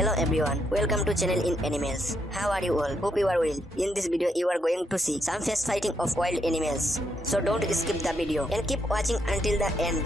Hello everyone, welcome to channel in animals. How are you all? Hope you are well. In this video you are going to see some fierce fighting of wild animals. So don't skip the video and keep watching until the end.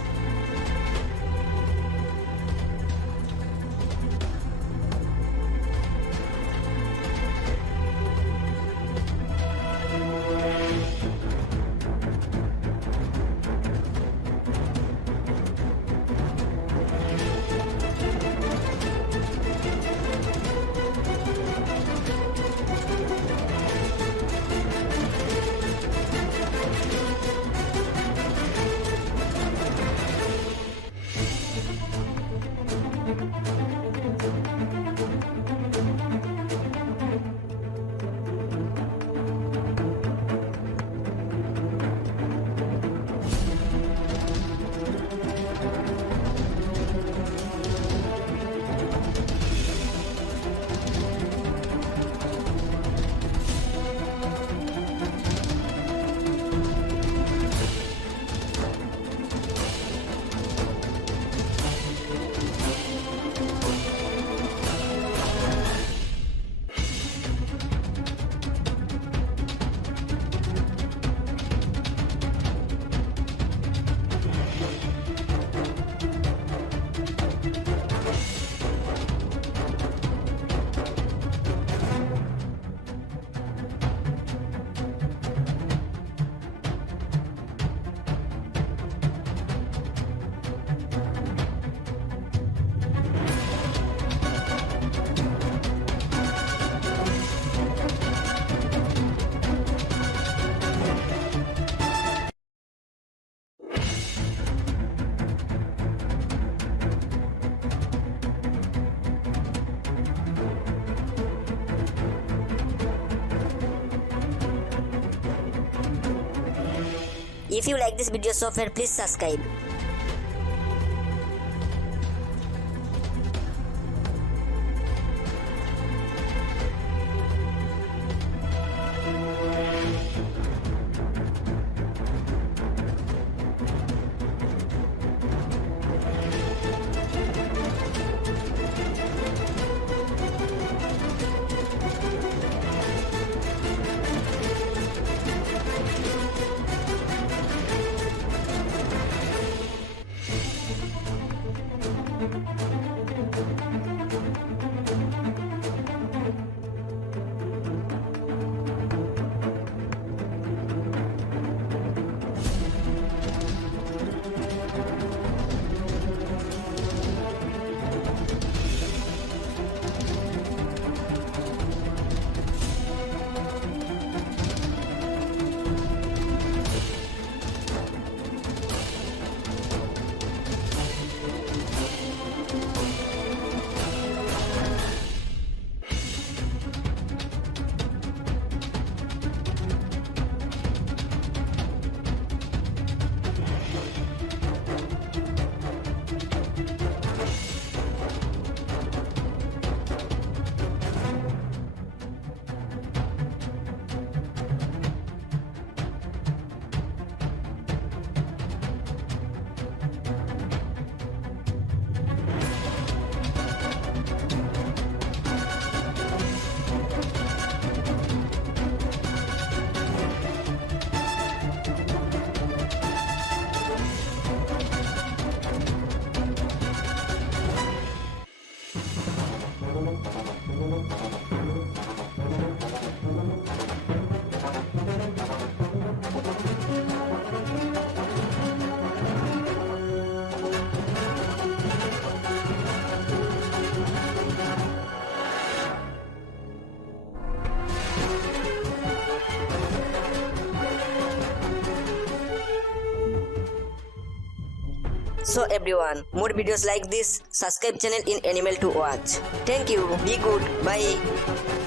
If you like this video so far, please subscribe. So everyone, more videos like this, subscribe channel in animal to watch. Thank you, be good, bye.